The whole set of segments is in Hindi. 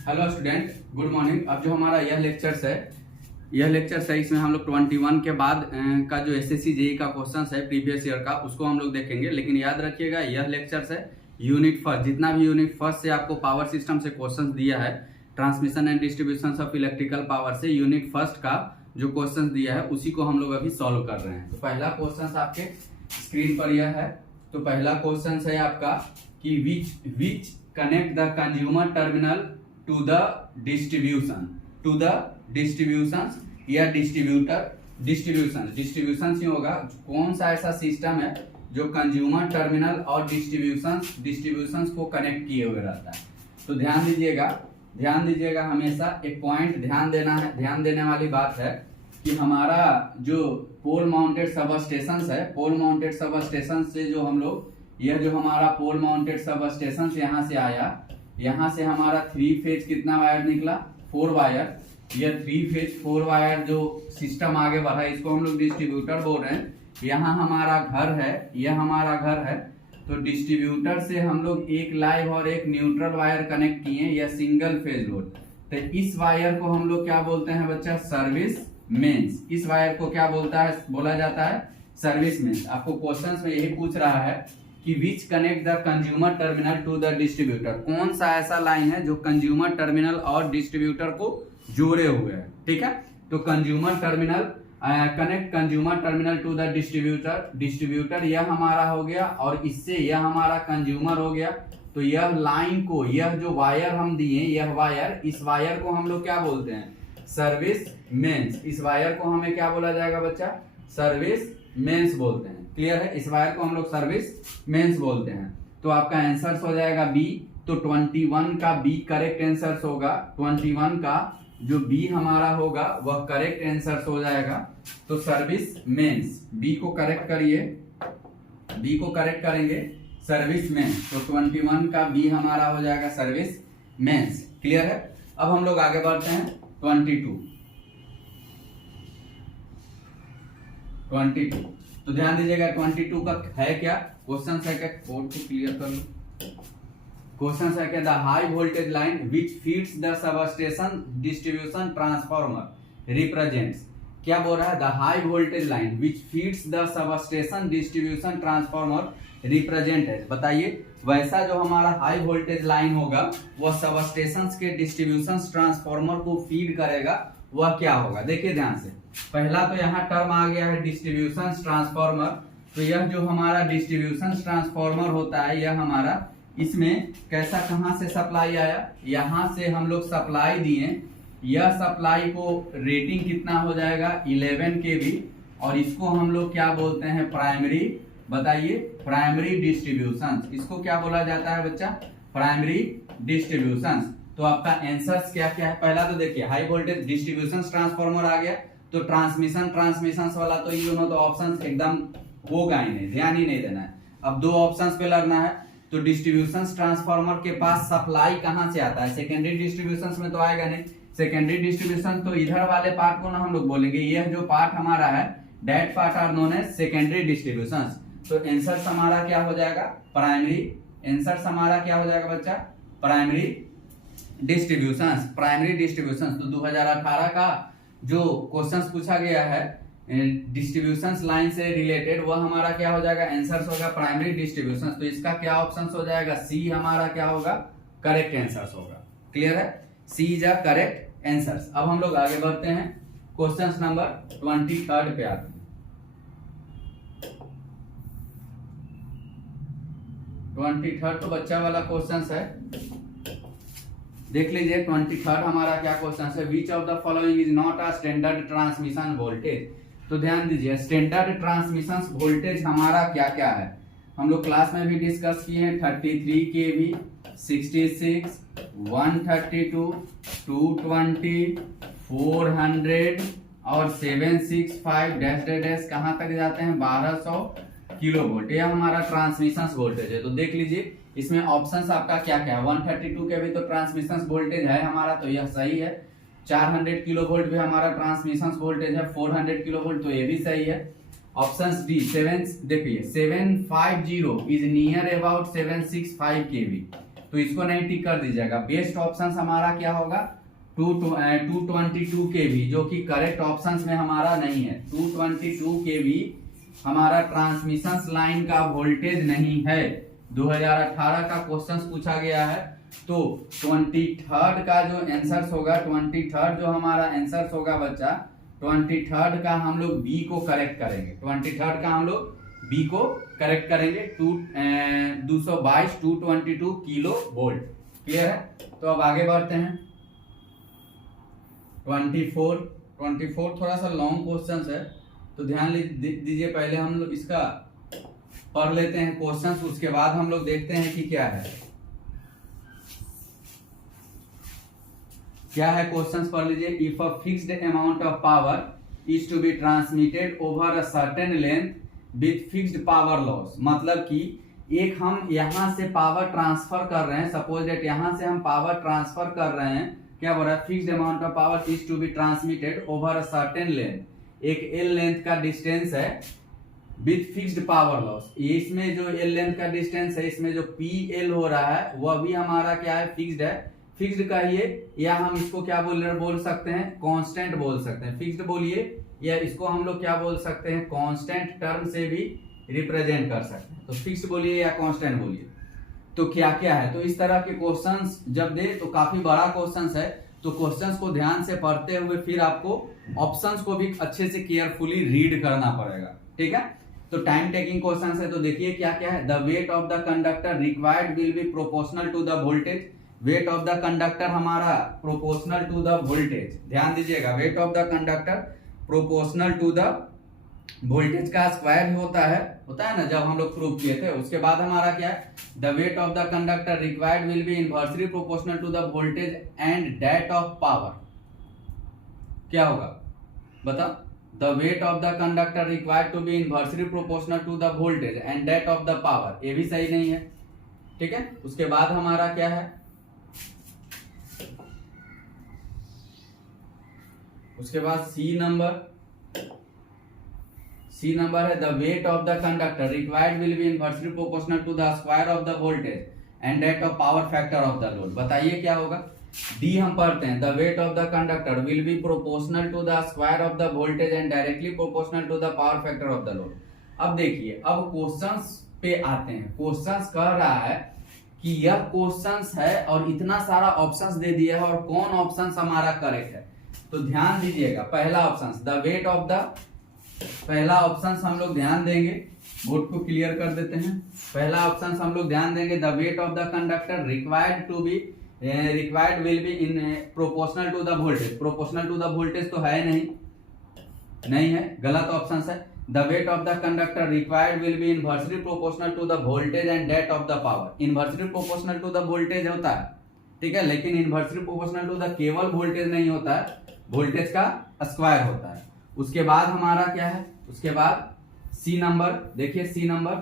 Hello student, good morning. अब जो हमारा यह लेक्चर्स है इसमें हम लोग 21 के बाद का जो एसएससी जेईई का क्वेश्चन है प्रीवियस ईयर का उसको हम लोग देखेंगे। लेकिन याद रखिएगा यह लेक्चर्स है यूनिट फर्स्ट, जितना भी यूनिट फर्स्ट से आपको पावर सिस्टम से क्वेश्चन दिया है, transmission and distribution of electrical power से यूनिट फर्स्ट का जो क्वेश्चन दिया है उसी को हम लोग अभी सॉल्व कर रहे हैं। तो पहला क्वेश्चन आपके स्क्रीन पर यह है। तो पहला क्वेश्चन है आपका कि which connect the consumer terminal to the distribution या डिस्ट्रीब्यूशन ही होगा। कौन सा ऐसा सिस्टम है जो कंज्यूमर टर्मिनल और डिस्ट्रीब्यूशन को कनेक्ट किए हुए रहता है। तो ध्यान दीजिएगा हमेशा एक पॉइंट ध्यान देने वाली बात है कि हमारा जो पोल माउंटेड सब स्टेशन है, पोल माउंटेड सब स्टेशन से जो हम लोग यह जो हमारा पोल माउंटेड सब स्टेशन यहाँ से आया, यहाँ से हमारा 3 फेज कितना वायर निकला, 4 वायर। यह 3 फेज 4 वायर जो सिस्टम आगे बढ़ा इसको हम लोग डिस्ट्रीब्यूटर बोल रहे हैं। यहाँ हमारा घर है, यह हमारा घर है। तो डिस्ट्रीब्यूटर से हम लोग एक लाइव और एक न्यूट्रल वायर कनेक्ट किए, यह सिंगल फेज लोड। तो इस वायर को हम लोग क्या बोलते हैं बच्चा, सर्विस मेंस। इस वायर को क्या बोला जाता है, सर्विस मेंस। आपको क्वेश्चंस में यही पूछ रहा है कि which connect the consumer terminal to the distributor. कौन सा ऐसा लाइन है जो कंज्यूमर टर्मिनल और डिस्ट्रीब्यूटर को जोड़े हुए हैं। ठीक है, तो consumer terminal connect consumer terminal to the distributor यह हमारा हो गया और इससे यह हमारा कंज्यूमर हो गया। तो यह लाइन को, यह जो वायर हम दिए, यह वायर, इस वायर को हम लोग क्या बोलते हैं, सर्विस मेंस। इस वायर को हमें क्या बोला जाएगा बच्चा, सर्विस मेंस बोलते हैं। क्लियर है, इस वायर को हम लोग सर्विस मेंस बोलते हैं। तो आपका आंसर हो जाएगा बी। तो 21 का बी करेक्ट आंसर होगा। 21 का जो बी हमारा होगा वह करेक्ट आंसर हो जाएगा। तो सर्विस मेंस, बी को करेक्ट करिए, बी को करेक्ट करेंगे सर्विस मेंस। तो 21 का बी हमारा हो जाएगा सर्विस मेंस। क्लियर है। अब हम लोग आगे बढ़ते हैं 22। तो ध्यान दीजिएगा 22 का है क्या क्वेश्चन है, क्या कोड को क्लियर कर लो। क्वेश्चन है क्या, the high voltage line which feeds the substation distribution transformer represents. क्या बोल रहा है, the high voltage line which feeds the substation distribution transformer represent है। बताइए वैसा जो हमारा हाई वोल्टेज लाइन होगा वह सबस्टेशन के डिस्ट्रीब्यूशन ट्रांसफार्मर को फीड करेगा, वह क्या होगा। देखिए ध्यान से, पहला तो यहाँ टर्म आ गया है डिस्ट्रीब्यूशन ट्रांसफार्मर। तो यह जो हमारा डिस्ट्रीब्यूशन ट्रांसफार्मर होता है यह हमारा, इसमें कैसा, कहां से सप्लाई आया, यहां से हम लोग सप्लाई दिए। यह सप्लाई को रेटिंग कितना हो जाएगा 11 kV और इसको हम लोग क्या बोलते हैं, प्राइमरी। बताइए, प्राइमरी डिस्ट्रीब्यूशन, इसको क्या बोला जाता है बच्चा, प्राइमरी डिस्ट्रीब्यूशन। तो आपका आंसर क्या क्या है, पहला तो देखिए हाई वोल्टेज डिस्ट्रीब्यूशन ट्रांसफार्मर आ गया। तो ट्रांसमिशन वाला तो ये दोनों तो ऑप्शन एकदम होगा ही नहीं, ध्यान ही नहीं देना है। अब 2 ऑप्शंस पे लड़ना है। तो डिस्ट्रीब्यूशन ट्रांसफार्मर के पास सप्लाई कहां से आता है, सेकेंडरी डिस्ट्रीब्यूशन में तो आएगा नहीं। सेकेंडरी डिस्ट्रीब्यूशन तो इधर वाले पार्ट को ना हम लोग बोलेंगे, यह जो पार्ट हमारा है that part are known as secondary distribution. तो आंसर हमारा क्या हो जाएगा, प्राइमरी। आंसर हमारा क्या हो जाएगा बच्चा, प्राइमरी डिस्ट्रीब्यूशन। Primary distribution. तो 2018 का जो क्वेश्चन पूछा गया है डिस्ट्रीब्यूशन लाइन से रिलेटेड, वह हमारा क्या हो जाएगा, आंसर होगा प्राइमरी डिस्ट्रीब्यूशन। तो इसका क्या ऑप्शन हो जाएगा, सी हमारा क्या होगा, करेक्ट आंसर होगा। क्लियर है, सी इज अ करेक्ट आंसर। अब हम लोग आगे बढ़ते हैं क्वेश्चन नंबर 23 पे आते हैं। 23 तो बच्चा वाला क्वेश्चन है, देख लीजिए। 23 हमारा क्या क्वेश्चन है, विच of the following is not a standard transmission voltage. तो ध्यान दीजिए स्टैंडर्ड ट्रांसमिशन वोल्टेज हमारा क्या क्या है, हम लोग क्लास में भी डिस्कस किए हैं। 33 kV, 66, 132, 220, 400 और 765 डैश डैश डैश कहां तक जाते हैं 1200 किलो वोल्ट। यह हमारा ट्रांसमिशन वोल्टेज है। तो देख लीजिए इसमें ऑप्शंस आपका क्या क्या है, 132 के भी तो ट्रांसमिशन वोल्टेज है हमारा, तो यह सही है। 400 किलो वोल्ट भी हमारा ट्रांसमिशन वोल्टेज है, 400 किलो वोल्ट, तो ये भी सही है। ऑप्शंस डी 7, देखिए 750 इज नियर अबाउट 765 kV। तो इसको नहीं टिक कर दीजिएगा। बेस्ट ऑप्शन हमारा क्या होगा 222 kV, जो कि करेक्ट ऑप्शन में हमारा नहीं है। 222 kV हमारा ट्रांसमिशन लाइन का वोल्टेज नहीं है। 2018 का क्वेश्चन पूछा गया है, तो 23rd का जो आंसर होगा, 23rd जो हमारा आंसर होगा बच्चा, 23rd का हम लोग बी को करेक्ट करेंगे। 23rd का हम लोग बी को करेक्ट करेंगे। 222 किलो वोल्ट। क्लियर है? तो अब आगे बढ़ते हैं। 24 थोड़ा सा लॉन्ग क्वेश्चन है, तो ध्यान दीजिए। पहले हम लोग इसका पढ़ लेते हैं क्वेश्चन, उसके बाद हम लोग देखते हैं कि क्या है। क्या है क्वेश्चन, पढ़ लीजिए। If a fixed amount of power is to be transmitted over a certain length with fixed power loss, मतलब कि एक हम यहां से पावर ट्रांसफर कर रहे हैं, सपोज दैट यहां से हम पावर ट्रांसफर कर रहे हैं, क्या बोल रहा है, fixed amount of power is to be transmitted over a certain length, एक एल लेंथ का डिस्टेंस है विथ फिक्स्ड पावर लॉस। इसमें जो एल लेंथ का डिस्टेंस है, इसमें जो पी एल हो रहा है वह भी हमारा क्या है, फिक्स्ड है। फिक्स्ड कहिए, या हम इसको क्या बोल सकते हैं, कांस्टेंट बोल सकते हैं। फिक्स्ड बोलिए, या इसको हम लोग क्या बोल सकते हैं, कांस्टेंट टर्म से भी रिप्रेजेंट कर सकते हैं। तो फिक्स्ड बोलिए या कांस्टेंट बोलिए। तो क्या क्या है, तो इस तरह के क्वेश्चंस जब दे तो काफी बड़ा क्वेश्चंस है, तो क्वेश्चंस को ध्यान से पढ़ते हुए फिर आपको ऑप्शंस को भी अच्छे से केयरफुली रीड करना पड़ेगा। ठीक है, तो टाइम टेकिंग क्वेश्चंस है। तो देखिए क्या क्या है। The weight of the conductor required will be proportional to the voltage. Weight of the conductor हमारा प्रोपोर्शनल टू द वोल्टेज, ध्यान दीजिएगा। Weight of the conductor proportional to the voltage का स्क्वायर होता है ना, जब हम लोग प्रूव किए थे। उसके बाद हमारा क्या है, the weight of the conductor required will be inversely proportional to the voltage and that of power. क्या होगा बता, the weight of the conductor required to be inversely proportional to the voltage and that of the power, ये भी सही नहीं है। ठीक है, उसके बाद हमारा क्या है, उसके बाद सी नंबर है the weight of the conductor required will be inversely proportional to the square of the voltage and that of power factor of the load. बताइए क्या होगा। डी हम पढ़ते हैं, the weight of the conductor will be proportional to the square of the voltage and directly proportional to the power factor of the load. अब देखिए, अब क्वेश्चंस पे आते हैं। क्वेश्चंस कह रहा है कि यह क्वेश्चंस है और इतना सारा ऑप्शंस दे दिया है, और कौन ऑप्शंस हमारा करेक्ट है। तो ध्यान दीजिएगा, पहला option the weight of the, पहला ऑप्शन हम लोग ध्यान देंगे, बोर्ड को क्लियर कर देते हैं। पहला ऑप्शन हम लोग ध्यान देंगे, the weight of the conductor required will be in proportional to the voltage. Proportional to the voltage तो है नहीं है, गलत ऑप्शन है। The weight of the conductor required will be inversely proportional to the voltage and that of the power. Inversely proportional to the voltage होता है, ठीक है, लेकिन इनवर्सली प्रोपोर्शनल टू द केवल वोल्टेज नहीं होता है, वोल्टेज का स्क्वायर होता है। उसके बाद हमारा क्या है, उसके बाद सी नंबर, देखिए C number,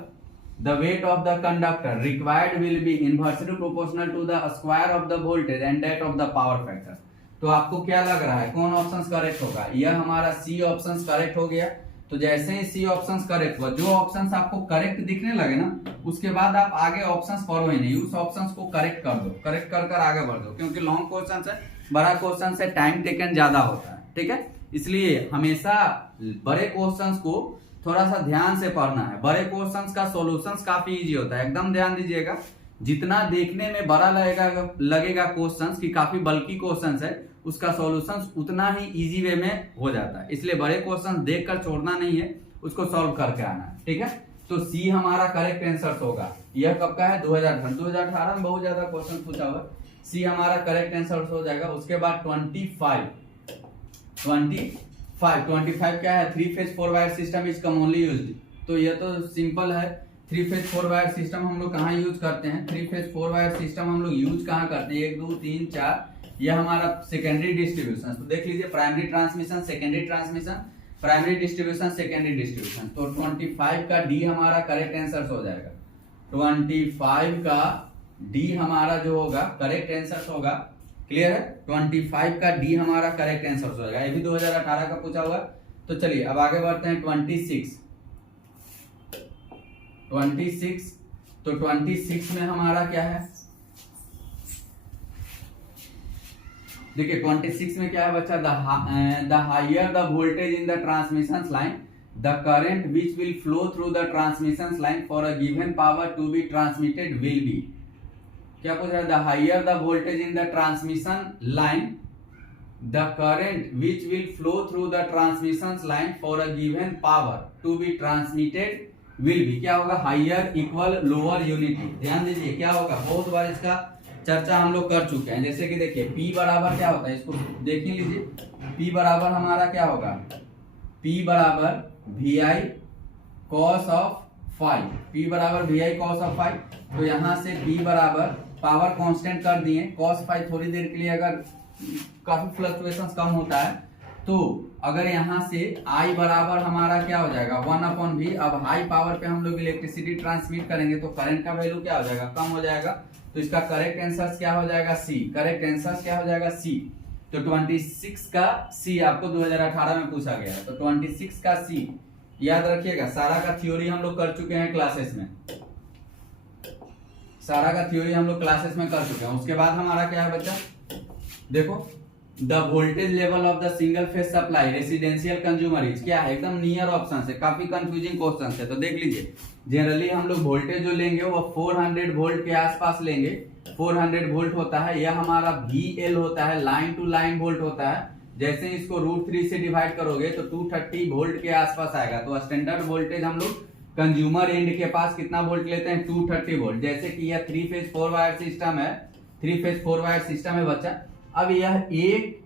the weight of the conductor required will be inversely proportional to the square of the voltage and that of the power factor. तो आपको क्या लग रहा है, कौन ऑप्शन करेक्ट होगा। यह हमारा सी ऑप्शन करेक्ट हो गया। तो जैसे ही सी ऑप्शन करेक्ट हुआ, जो ऑप्शन आपको करेक्ट दिखने लगे ना, उसके बाद आप आगे ऑप्शन पढ़ो ही नहीं, उस ऑप्शन को करेक्ट कर दो, करेक्ट कर आगे बढ़ दो, क्योंकि लॉन्ग क्वेश्चन है, बड़ा क्वेश्चन से टाइम टेकन ज्यादा होता है। ठीक है, इसलिए हमेशा बड़े क्वेश्चंस को थोड़ा सा ध्यान से पढ़ना है। बड़े क्वेश्चंस का सॉल्यूशंस काफी इजी होता है, एकदम ध्यान दीजिएगा। जितना देखने में बड़ा लगेगा क्वेश्चंस की काफी बल्कि क्वेश्चंस है, उसका सॉल्यूशंस उतना ही इजी वे में हो जाता है। इसलिए बड़े क्वेश्चंस देखकर छोड़ना नहीं है, उसको सॉल्व करके आना है। ठीक है, तो सी हमारा करेक्ट आंसर होगा। यह कब का है, 2018 में बहुत ज्यादा क्वेश्चन पूछा हुआ। सी हमारा करेक्ट आंसर हो जाएगा। उसके बाद 25 क्या है, 3 phase 4 wire system is commonly used. तो यह तो सिंपल है, 3 फेज 4 वायर सिस्टम हम लोग कहाँ यूज करते हैं, 3 फेज 4 वायर सिस्टम हम लोग यूज कहाँ करते हैं, 1 2 3 4, यह हमारा सेकेंडरी डिस्ट्रीब्यूशन। तो देख लीजिए, primary transmission, secondary transmission, primary distribution, secondary distribution. तो 25 का डी हमारा करेक्ट आंसर हो जाएगा। 25 का डी हमारा जो होगा करेक्ट आंसर होगा। क्लियर है, 25 का डी हमारा करेक्ट आंसर हो जाएगा। ये भी 2018 का पूछा हुआ। तो चलिए अब आगे बढ़ते हैं। 26, तो 26 में हमारा क्या है, देखिए 26 में क्या है बच्चा, the higher the voltage in the transmission line the current which will flow through the transmission line for a given power to be transmitted will be. क्या पूछ रहा है, the higher the voltage in the transmission line the current which will flow through the transmission line for a given power to be transmitted will be. क्या होगा, हायर इक्वल लोअर यूनिटी। ध्यान दीजिए क्या होगा, बहुत बार इसका चर्चा हम लोग कर चुके हैं। जैसे कि देखिए P बराबर क्या होता है, इसको देख ही लीजिए। P बराबर हमारा क्या होगा, P बराबर VI cos of phi. P बराबर VI cos ऑफ फाई। तो यहां से P बराबर पावर कांस्टेंट कर दिए, cos फाई थोड़ी देर के लिए अगर काफी फ्लक्चुएशंस कम होता है तो अगर यहां से I बराबर हमारा क्या हो जाएगा 1/V। अब हाई पावर पे हम लोग इलेक्ट्रिसिटी ट्रांसमिट करेंगे तो करंट का वैल्यू क्या हो जाएगा, कम हो जाएगा। तो इसका करेक्ट आंसर क्या हो जाएगा, सी। करेक्ट आंसर क्या हो जाएगा, सी। तो 26 का सी आपको 2018 में पूछा गया है, तो 26 का सी याद रखिएगा। सारा का थ्योरी हम लोग कर चुके हैं क्लासेस में, सारा का थ्योरी हम लोग क्लासेस में कर चुके हैं। उसके बाद हमारा क्या है बच्चा, देखो the voltage level of the single phase supply residential consumer is, क्या है, एकदम नियर ऑप्शन है, काफी कंफ्यूजिंग क्वेश्चन है। तो देख लीजिए, जनरली हम लोग वोल्टेज जो लेंगे वो 400 वोल्ट के आसपास लेंगे। 400 वोल्ट होता है, यह हमारा VL होता है, लाइन टू लाइन वोल्ट होता है। जैसे इसको √3 से डिवाइड करोगे तो 230 वोल्ट के आसपास आएगा। तो स्टैंडर्ड वोल्टेज हम लोग कंज्यूमर एंड के पास कितना वोल्ट लेते हैं, 230 वोल्ट। जैसे कि यह 3 फेज 4 वायर सिस्टम है, 3 फेज 4 वायर सिस्टम है बच्चा। अब यह एक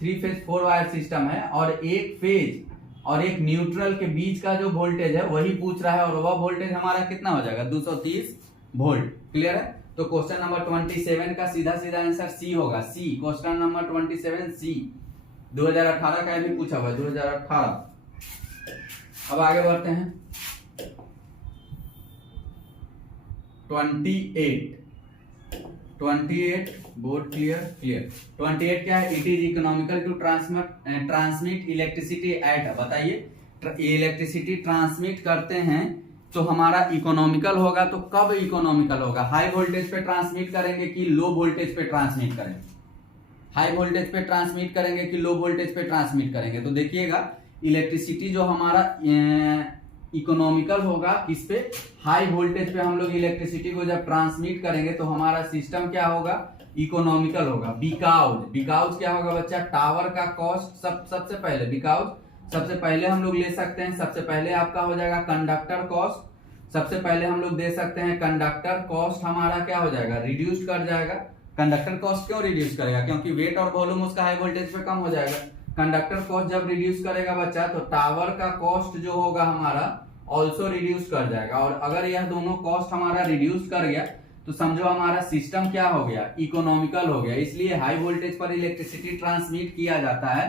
3 फेज 4 वायर सिस्टम है और एक फेज और एक न्यूट्रल के बीच का जो वोल्टेज है वही पूछ रहा है, और वह वोल्टेज हमारा कितना हो जाएगा, 230 वोल्ट। क्लियर है। तो क्वेश्चन नंबर 27 का सीधा सीधा आंसर सी होगा, सी। क्वेश्चन नंबर 27 सी 2018 का भी पूछा हुआ है, 2018। अब आगे बढ़ते हैं 28 बोर्ड क्लियर। 28 क्या है, it is economical to transmit electricity at, बताइए इलेक्ट्रिसिटी ट्रांसमिट करते हैं तो हमारा इकोनॉमिकल होगा। तो कब इकोनॉमिकल होगा, हाई वोल्टेज पे ट्रांसमिट करेंगे कि लो वोल्टेज पे ट्रांसमिट करेंगे, हाई वोल्टेज पे ट्रांसमिट करेंगे कि लो वोल्टेज पे ट्रांसमिट करेंगे। तो देखिएगा इलेक्ट्रिसिटी जो हमारा इकोनॉमिकल होगा किस पे, हाई वोल्टेज पे हम लोग इलेक्ट्रिसिटी को जब ट्रांसमिट करेंगे तो हमारा सिस्टम क्या होगा, इकोनॉमिकल होगा। बिकॉज क्या होगा बच्चा, टावर का कॉस्ट सबसे पहले, बिकॉज सबसे पहले हम लोग ले सकते हैं, सबसे पहले आपका हो जाएगा कंडक्टर कॉस्ट। सबसे पहले हम लोग दे सकते हैं कंडक्टर कॉस्ट हमारा क्या हो जाएगा, रिड्यूस कर जाएगा। कंडक्टर कॉस्ट क्यों रिड्यूस करेगा, क्योंकि वेट और वॉल्यूम उसका हाई वोल्टेज पे कम हो जाएगा। कंडक्टर कॉस्ट जब रिड्यूस करेगा बच्चा तो टावर का कॉस्ट जो होगा हमारा ऑल्सो रिड्यूस कर जाएगा। और अगर यह दोनों कॉस्ट हमारा रिड्यूस कर गया तो समझो हमारा सिस्टम क्या हो गया, इकोनॉमिकल हो गया। इसलिए हाई वोल्टेज पर इलेक्ट्रिसिटी ट्रांसमिट किया जाता है।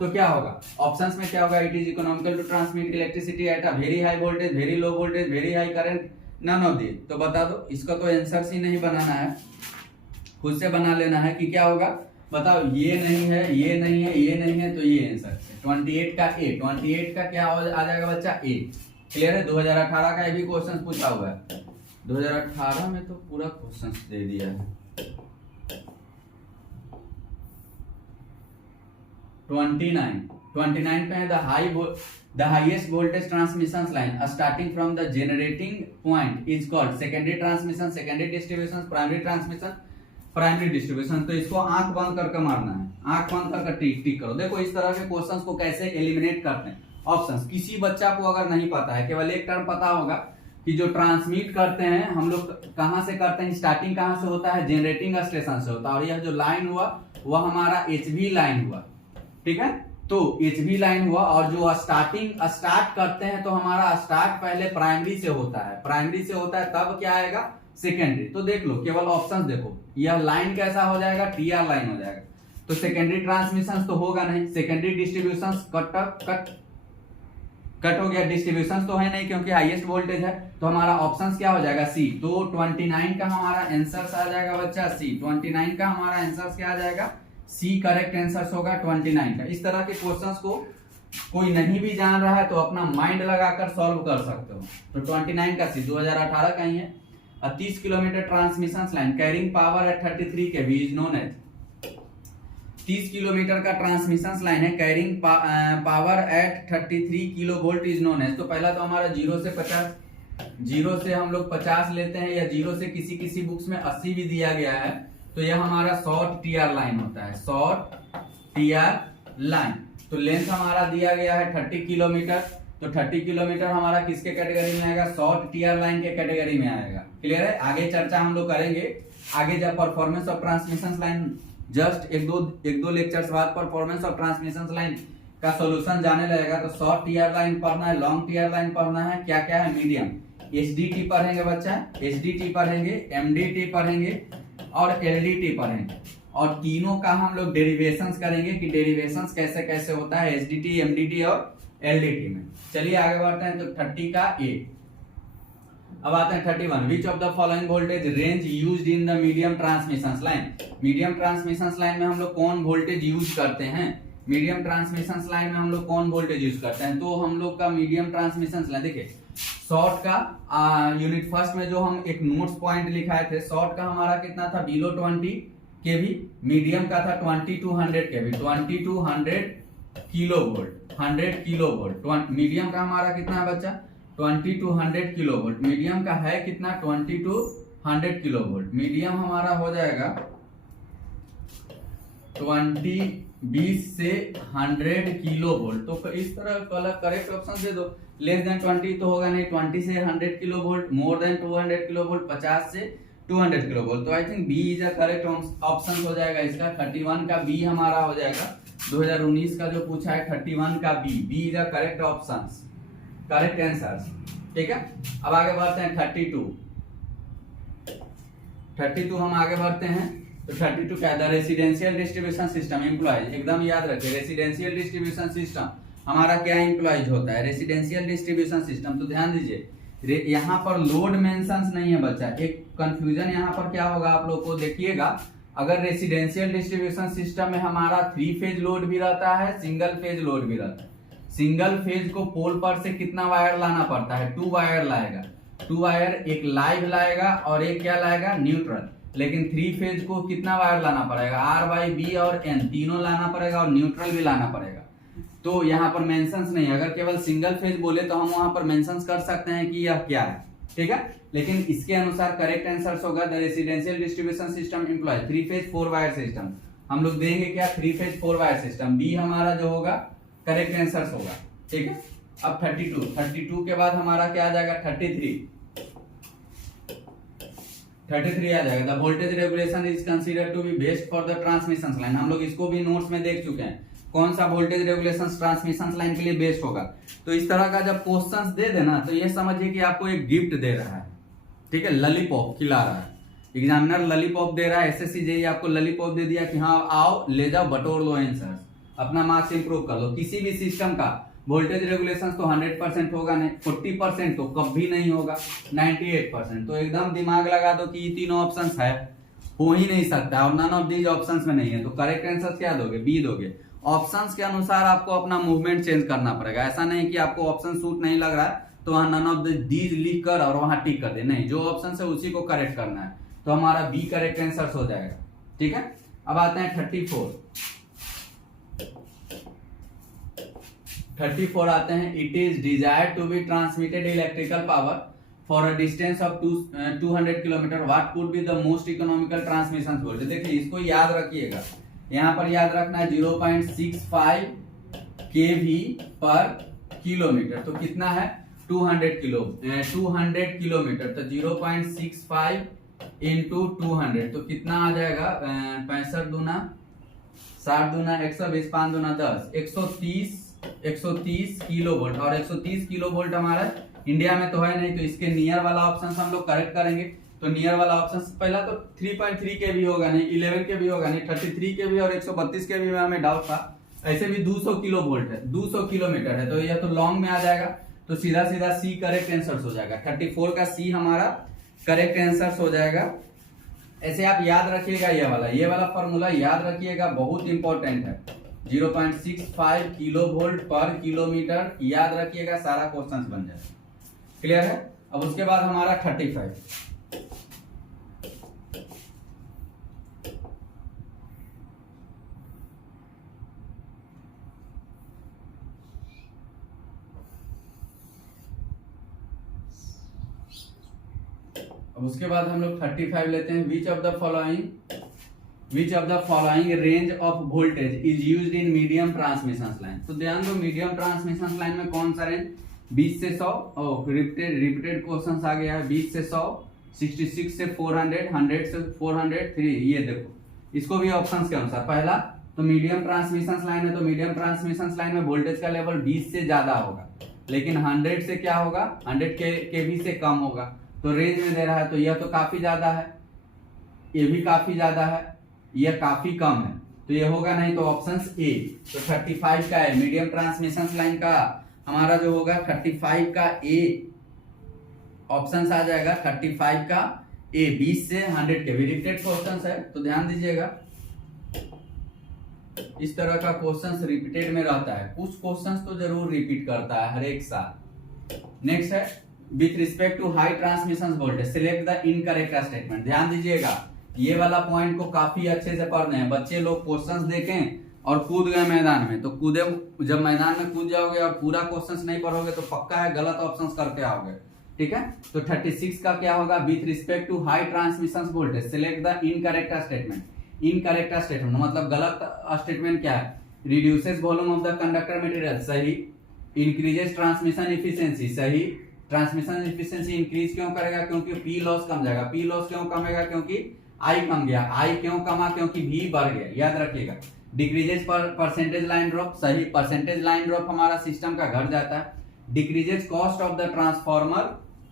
तो क्या होगा, ऑप्शंस में क्या होगा, it is economical to transmit electricity at a very high voltage, very low voltage, very high current, none of this. तो बता दो, इसका तो आंसर ही नहीं बनाना है, खुद से बना लेना है कि क्या होगा। बताओ, ये नहीं है, ये नहीं है, ये नहीं है, तो ये आंसर 28 का ए। 28 का क्या आ जाएगा बच्चा, ए। क्लियर है। 2018 का ये भी क्वेश्चन पूछा हुआ है, 2018 में तो पूरा क्वेश्चन दे दिया है। 29 पे है the highest voltage transmission line starting from the generating point is called secondary transmission, secondary distribution, primary transmission, primary distribution. तो इसको आंख बंद करके मारना है, आंख बंद करके टिक करो। देखो इस तरह के क्वेश्चंस को कैसे एलिमिनेट करते हैं। ऑप्शंस किसी बच्चा को अगर नहीं पता है, केवल एक टर्म पता होगा कि जो ट्रांसमिट करते हैं हम लोग कहां से करते हैं, स्टार्टिंग कहां से होता है, जनरेटिंग स्टेशन से होता है। और यह जो लाइन हुआ वह हमारा HV लाइन हुआ, ठीक है। तो HV लाइन हुआ और जो स्टार्ट करते हैं तो हमारा स्टार्ट पहले प्राइमरी से होता है, प्राइमरी से होता है तब क्या आएगा, सेकेंडरी। तो देख लो, केवल ऑप्शन देखो, यह लाइन कैसा हो जाएगा, TR लाइन हो जाएगा। तो सेकेंडरी ट्रांसमिशन तो होगा नहीं, सेकेंडरी डिस्ट्रीब्यूशन कट हो गया, डिस्ट्रीब्यूशन तो है नहीं क्योंकि हाईएस्ट वोल्टेज है। तो हमारा ऑप्शन क्या हो जाएगा, सी। तो 29 का हमारा आंसर आ जाएगा बच्चा सी। 29 का हमारा आंसर क्या आ जाएगा, सी। करेक्ट आंसर होगा 29 का। इस तरह के क्वेश्चंस को कोई नहीं भी जान रहा है तो अपना माइंड लगाकर सॉल्व कर सकते हो। तो 29 का सी 2018 का ही है। 30 kilometre transmission line carrying power at 33 kV is known as, 30 kilometre का ट्रांसमिशन लाइन है carrying power at 33 kilo volt is known है। तो पहला तो हमारा 0 से 50, 0 से हम लोग 50 लेते हैं, या 0 से किसी किसी बुक्स में 80 भी दिया गया है, तो यह हमारा शॉर्ट टीआर लाइन होता है, शॉर्ट टीआर लाइन। तो लेंथ हमारा दिया गया है 30 किलोमीटर, तो 30 किलोमीटर हमारा किसके कैटेगरी में आएगा, शॉर्ट टीआर लाइन के कैटेगरी में आएगा। क्लियर है, आगे चर्चा हम लोग करेंगे आगे जब performance of transmission line, just एक दो लेक्चर्स बाद परफॉर्मेंस ऑफ ट्रांसमिशन लाइन का सॉल्यूशन जाने लगेगा। तो शॉर्ट टीआर लाइन पढ़ना है, लॉन्ग टीआर लाइन पढ़ना है, क्या क्या है, मीडियम एचडीटी पढ़ेंगे बच्चा, एचडीटी पढ़ेंगे, एमडीटी पढ़ेंगे और एलडीटी पढ़ेंगे, और तीनों का हम लोग डेरिवेशंस करेंगे कि डेरिवेशंस कैसे कैसे होता है एचडीटी, एमडीटी और एलडीटी में। चलिए आगे बढ़ते हैं। तो 30 का ए। अब आते हैं 31। विच of the following voltage range used in the medium transmission line. Medium transmission line में हम लोग कौन वोल्टेज यूज करते हैं, मीडियम ट्रांसमिशन लाइन में हम लोग कौन वोल्टेज यूज करते हैं। तो हम लोग का मीडियम ट्रांसमिशन लाइन, देखिए शॉर्ट का यूनिट फर्स्ट में जो हम एक नोट्स पॉइंट लिखाए थे, शॉर्ट का हमारा कितना था, बिलो 20 केवी, मीडियम का था 20 to 100 K V, 20 to 100 kilo volt, 100 kilo volt. Medium का हमारा कितना है बच्चा, 20 to 100 किलो वोल्ट। मीडियम का है कितना, 20 to 100 किलो वोल्ट। मीडियम हमारा हो जाएगा 20 से 100 किलो वोल्ट। तो इस तरह करेक्ट ऑप्शन दे दो। लेस देन 20 तो होगा नहीं, 20 से 100 kilo volt, more than 200 kilo volt, 50 से 200 किलो वोल्ट। तो I think B is a correct option हो जाएगा इसका। 31 का बी हमारा हो जाएगा। 2019 का जो पूछा है 31 का B is a correct option, correct answer. ठीक है, अब आगे बढ़ते हैं 32 हम आगे बढ़ते हैं। तो 32 क्या है, रेसिडेंशियल डिस्ट्रीब्यूशन सिस्टम एम्प्लॉयज, एकदम याद रखिए रेसिडेंशियल डिस्ट्रीब्यूशन सिस्टम हमारा क्या एम्प्लॉयज होता है, रेसिडेंशियल डिस्ट्रीब्यूशन सिस्टम। तो ध्यान दीजिए यहाँ पर लोड मेंशंस नहीं है बच्चा, एक कंफ्यूजन यहाँ पर क्या होगा आप लोग को देखिएगा। अगर रेसिडेंशियल डिस्ट्रीब्यूशन सिस्टम में हमारा 3 फेज लोड भी रहता है, सिंगल फेज लोड भी रहता है। सिंगल फेज को पोल पर से कितना वायर लाना पड़ता है, 2 वायर लाएगा, 2 वायर, एक लाइव लाएगा और एक क्या लाएगा, न्यूट्रल। लेकिन 3 फेज को कितना वायर लाना पड़ेगा, आर वाई बी और एन तीनों लाना पड़ेगा और न्यूट्रल भी लाना पड़ेगा। तो यहाँ पर मेंशंस नहीं, अगर केवल सिंगल फेज बोले तो हम वहां पर मेंशंस कर सकते हैं कि यह क्या है, ठीक है। लेकिन इसके अनुसार करेक्ट आंसर होगा the residential distribution system employ 3 phase 4 wire system. हम लोग देंगे क्या, 3 फेज 4 वायर सिस्टम। बी हमारा जो होगा करेक्ट आंसर होगा, ठीक है। अब 32 के बाद हमारा क्या आ जाएगा, 33 आ जाएगा। The voltage regulation is considered to be best for the transmission line. हम लोग इसको भी नोट्स में देख चुके हैं, कौन सा वोल्टेज रेगुलेशन ट्रांसमिशन लाइन के लिए बेस्ट होगा। तो इस तरह का जब क्वेश्चंस दे देना तो ये समझिए कि आपको एक गिफ्ट दे रहा है, ठीक है, ललीपॉप खिला रहा है। एग्जामिनर ललीपॉप दे रहा है, एसएससी जेईई आपको ललीपॉप दे दिया कि हाँ आओ ले जाओ बटोर लो आंसर, अपना मार्क्स इंप्रूव कर लो। किसी भी सिस्टम का वोल्टेज रेगुलेशन तो 100% होगा नहीं, 40% तो कभी नहीं होगा, 98%। तो एकदम दिमाग लगा दो कि ये तीनों ऑप्शंस है, हो ही नहीं सकता और नन ऑफ दीज ऑप्शंस में नहीं है। तो करेक्ट आंसर क्या दोगे, बी दोगे। ऑप्शंस के अनुसार आपको अपना मूवमेंट चेंज करना पड़ेगा। ऐसा नहीं कि आपको ऑप्शन सूट नहीं लग रहा है तो वहां नन ऑफ दीज लिख कर और वहां टिक कर दे, नहीं, जो ऑप्शन है उसी को करेक्ट करना है। तो हमारा बी करेक्ट आंसर हो जाएगा, ठीक है। अब आते हैं 34 आते हैं। It is desired to be transmitted electrical power for a distance of 200 kilometre, what could be the most economical transmission voltage. देखिए इसको याद रखिएगा, यहाँ पर याद रखना है 0.65 kV पर किलोमीटर। तो कितना है 200 किलोमीटर। तो 0.65 इंटू 200 तो कितना आ जाएगा, 65 दूना 60 दूना 120 5 दूना 10, 130 किलो वोल्ट। और 130 किलो वोल्ट हमारा इंडिया में तो है नहीं, तो इसके नियर वाला ऑप्शन हम लोग करेक्ट करेंगे। तो नियर वाला ऑप्शन पहला तो 3.3 के भी होगा नहीं, 11 के भी होगा नहीं, 33 के भी और 132 के भी में हमें डाउट था। ऐसे भी 200 किलो वोल्ट है, 200 किलोमीटर है, तो यह तो लॉन्ग में आ जाएगा। तो सीधा सीधा सी करेक्ट आंसर हो जाएगा। 34 का सी हमारा करेक्ट आंसर हो जाएगा। ऐसे आप याद रखिएगा, ये वाला फॉर्मूला याद रखिएगा, बहुत इंपॉर्टेंट है। 0.65 किलो वोल्ट पर किलोमीटर याद रखिएगा, सारा क्वेश्चन बन जाएगा। क्लियर है। अब उसके बाद हमारा 35 35 अब उसके बाद हम लोग 35 लेते हैं। विच of the following range of voltage is used in medium transmission line. तो ध्यान दो, मीडियम ट्रांसमिशन लाइन में कौन सा रेंज, 20 से 100, रिपीटेड क्वेश्चन आ गया है, 20 से 100, 66 से 400, 100 से 403। ये देखो, इसको भी ऑप्शंस के अनुसार, पहला तो मीडियम ट्रांसमिशन लाइन है, तो मीडियम ट्रांसमिशन लाइन में वोल्टेज का लेवल 20 से ज्यादा होगा, लेकिन 100 से क्या होगा, 100 केवी से कम होगा। तो रेंज में दे रहा है, तो यह तो काफी ज्यादा है, ये भी काफी ज्यादा है, यह काफी कम है, तो ये होगा नहीं, तो ऑप्शन ए। तो 35 का है मीडियम ट्रांसमिशन लाइन का हमारा जो होगा 35 का ए ऑप्शन आ जाएगा, 35 का ए, 20 से 100 के रिपीटेड क्वेश्चन है, तो ध्यान दीजिएगा इस तरह का क्वेश्चन रिपीटेड में रहता है, कुछ क्वेश्चन तो जरूर रिपीट करता है हर एक साल। नेक्स्ट है with respect to high transmission voltage select the incorrect statement. ध्यान दीजिएगा, ये वाला पॉइंट को काफी अच्छे से पढ़ना है। बच्चे लोग क्वेश्चंस देखें और कूद गए मैदान में, तो कूदे, जब मैदान में कूद जाओगे और पूरा क्वेश्चंस नहीं पढ़ोगे तो पक्का है गलत ऑप्शंस करके आओगे, ठीक है। तो 36 का क्या होगा, with respect to high transmission voltage select the incorrect statement. Incorrect statement मतलब गलत स्टेटमेंट क्या है, reduces volume of the conductor material, सही। इंक्रीजेस ट्रांसमिशन एफिशिएंसी, सही। ट्रांसमिशन एफिशिएंसी इंक्रीज क्यों करेगा, क्योंकि पी लॉस कम जाएगा। पी लॉस क्यों कमेगा, क्योंकि आई कम गया। आई क्यों कमा, क्योंकि भी बढ़ गया, याद रखिएगा। डिक्रीजेस परसेंटेज लाइन ड्रॉप, सही। परसेंटेज लाइन ड्रॉप हमारा सिस्टम का घट जाता है। Decreases cost of the transformer,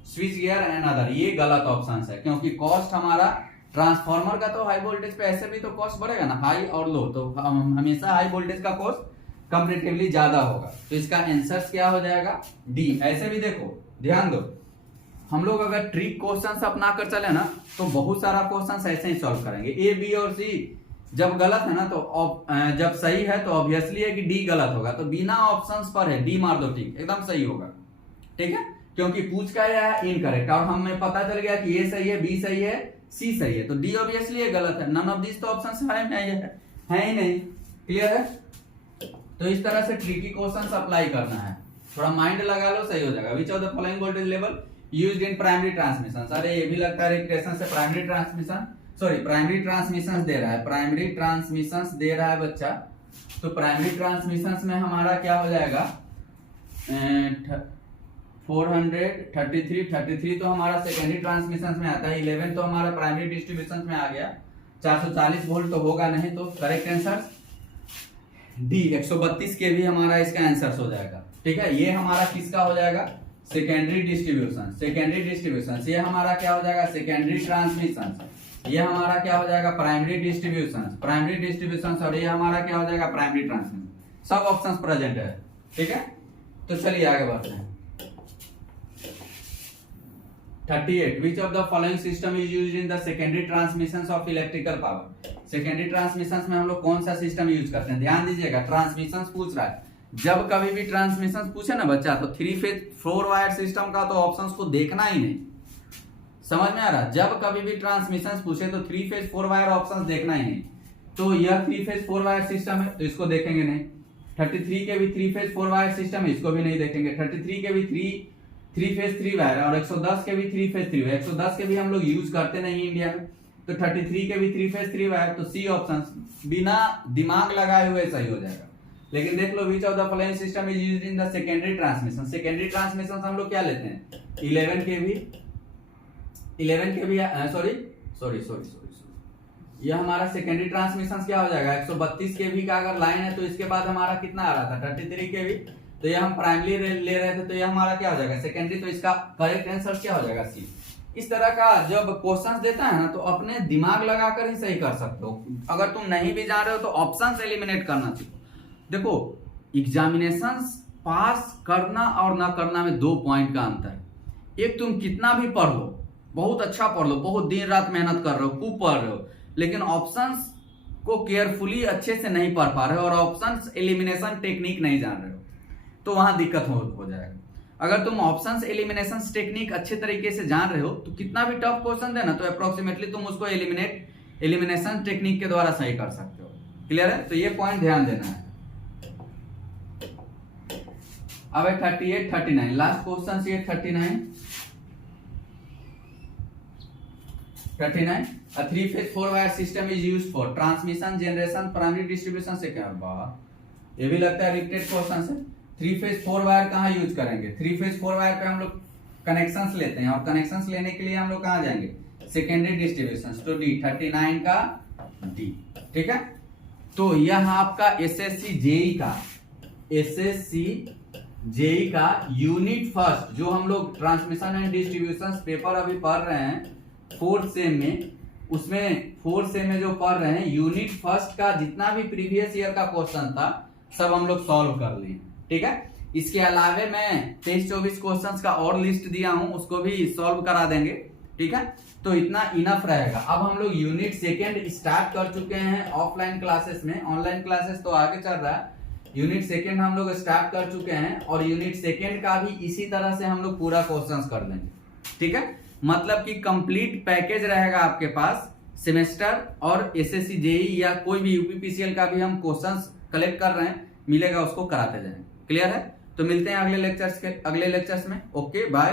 switch gear and other, ये गलत ऑप्शन है, क्योंकि कॉस्ट हमारा ट्रांसफार्मर का तो हाई वोल्टेज पे ऐसे भी तो कॉस्ट बढ़ेगा ना, हाई और लो, तो हमेशा हाई वोल्टेज का कॉस्ट कंपैरेटिवली ज्यादा होगा। तो इसका आंसर क्या हो जाएगा, डी। ऐसे भी देखो, ध्यान दो, हम लोग अगर ट्रिक क्वेश्चंस अपना कर चले ना तो बहुत सारा क्वेश्चंस ऐसे ही सॉल्व करेंगे। ए, बी और सी जब गलत है ना, तो जब सही है तो ऑब्वियसली है कि डी गलत होगा, तो बिना ऑप्शंस पर है डी मार दो, ठीक, एकदम सही होगा, ठीक है। क्योंकि पूछ का है इनकरेक्ट और हमें पता चल गया कि ए सही है, बी सही है, सी सही है, तो डी ऑब्वियसली ये गलत है। नन ऑफ दिस तो ऑप्शन है ही नहीं, क्लियर है। तो इस तरह से ट्रिकी क्वेश्चंस अप्लाई करना है, थोड़ा माइंड लगा लो, सही हो जाएगा। Which of the following voltage level used in primary transmission, अरे ये भी लगता है रिक्रेशन से primary transmission, sorry primary transmission दे रहा है, प्राइमरी ट्रांसमिशन दे रहा है बच्चा। तो प्राइमरी ट्रांसमिशन में हमारा क्या हो जाएगा, 433 तो हमारा सेकेंडरी ट्रांसमिशन में आता है, 11 तो हमारा प्राइमरी डिस्ट्रीब्यूशन में आ गया, 440 वोल्ट तो होगा नहीं, तो करेक्ट आंसर डी 132 के भी हमारा इसका आंसर हो जाएगा, ठीक है। ये हमारा किसका हो जाएगा, सेकेंडरी डिस्ट्रीब्यूशन। सेकेंडरी डिस्ट्रीब्यूशन ये हमारा क्या हो जाएगा, सेकेंडरी ट्रांसमिशन। ये हमारा क्या हो जाएगा, प्राइमरी डिस्ट्रीब्यूशन। प्राइमरी डिस्ट्रीब्यूशन और ये हमारा क्या हो जाएगा, प्राइमरी ट्रांसमिशन। सब ऑप्शंस प्रेजेंट है, ठीक है। तो चलिए आगे बढ़ते हैं। 38 which of the following system is used in the secondary transmissions of electrical power। Secondary transmission में हम लोग कौन सा सिस्टम यूज करते हैं, ध्यान दीजिएगा। ट्रांसमिशन पूछ रहा है, जब कभी भी ट्रांसमिशन पूछे ना बच्चा, तो 3 फेज 4 वायर सिस्टम का तो ऑप्शंस को देखना ही नहीं, समझ में आ रहा। जब कभी भी ट्रांसमिशन पूछे तो 3 फेज 4 वायर ऑप्शंस देखना ही नहीं। तो यह 3 फेज 4 वायर सिस्टम है, तो इसको देखेंगे नहीं। 33 के भी 3 फेज 4 वायर सिस्टम है, इसको भी नहीं देखेंगे। 33 के भी 3 फेज 3 वायर और 110 के भी 3 फेज 3 वायर। 110 के भी हम लोग यूज करते नहीं इंडिया में, तो 33 के भी 3 फेज 3 वायर, तो सी ऑप्शन बिना दिमाग लगाए हुए सही हो जाएगा। लेकिन देख लो, which of the following system is used in the secondary transmission. Secondary transmission हम लोग क्या लेते हैं, 11 के भी सॉरी ये हमारा सेकेंडरी ट्रांसमिशन क्या हो जाएगा, 132 के भी का अगर लाइन है तो इसके बाद हमारा कितना आ रहा था, 33 के भी, तो ये हम प्राइमरी ले रहे थे, तो ये हमारा क्या हो जाएगा, सेकेंडरी। तो इसका करेक्ट आंसर क्या हो जाएगा, सी। इस तरह का जब क्वेश्चंस देता है ना, तो अपने दिमाग लगाकर ही सही कर सकते हो। अगर तुम नहीं भी जान रहे हो तो ऑप्शंस एलिमिनेट करना सीखो। देखो, एग्जामिनेशंस पास करना और ना करना में 2 पॉइंट का अंतर है। एक, तुम कितना भी पढ़ लो, बहुत अच्छा पढ़ लो, बहुत दिन रात मेहनत कर रहे हो, खूब पढ़ रहे हो, लेकिन ऑप्शंस को केयरफुली अच्छे से नहीं पढ़ पा रहे हो और ऑप्शंस एलिमिनेशन टेक्निक नहीं जान रहे हो, तो वहां दिक्कत हो जाएगा। अगर तुम ऑप्शंस एलिमिनेशन टेक्निक अच्छे तरीके से जान रहे हो, तो कितना भी टफ क्वेश्चन देना, तो अप्रोक्सीमेटली तुम उसको एलिमिनेशन टेक्निक के द्वारा सही कर सकते हो। क्लियर है, तो ये पॉइंट ध्यान देना है। अब 38 39 लास्ट क्वेश्चन, ये 39 39 a three phase four wire system is used for transmission generation primary distribution second वाह ये भी लगता है रिपीटेड क्वेश्चन से थ्री फेज फोर वायर कहाँ यूज करेंगे थ्री फेज फोर वायर पे हम लोग कनेक्शंस लेते हैं और कनेक्शंस लेने के लिए हम लोग कहाँ जाएंगे सेकेंडरी डिस्ट्रीब्यूशन तो डी 39 का डी ठीक है तो यह आपका एसएससी जेई का यूनिट फर्स्ट जो हम लोग ट्रांसमिशन एंड डिस्ट्रीब्यूशन पेपर अभी पढ़ रहे हैं फोर्थ सेम में उसमें फोर्थ सेम में जो पढ़ रहे हैं यूनिट फर्स्ट का जितना भी प्रीवियस ईयर का क्वेश्चन था सब हम लोग सॉल्व कर लिए ठीक है इसके अलावे मैं 23-24 क्वेश्चंस का और लिस्ट दिया हूं उसको भी सॉल्व करा देंगे ठीक है तो इतना इनफ रहेगा अब हम लोग यूनिट सेकेंड स्टार्ट कर चुके हैं ऑफलाइन क्लासेस में ऑनलाइन क्लासेस तो आगे चल रहा है यूनिट सेकेंड हम लोग स्टार्ट कर चुके हैं और यूनिट सेकेंड का भी इसी तरह से हम लोग पूरा क्वेश्चंस कर देंगे ठीक है मतलब कि कंप्लीट पैकेज रहेगा आपके पास सेमेस्टर और एसएससी जेई या कोई भी यूपीपीसीएल का भी हम क्वेश्चंस कलेक्ट कर रहे हैं मिलेगा उसको कराते जाएंगे क्लियर है तो मिलते हैं अगले लेक्चर्स में ओके बाय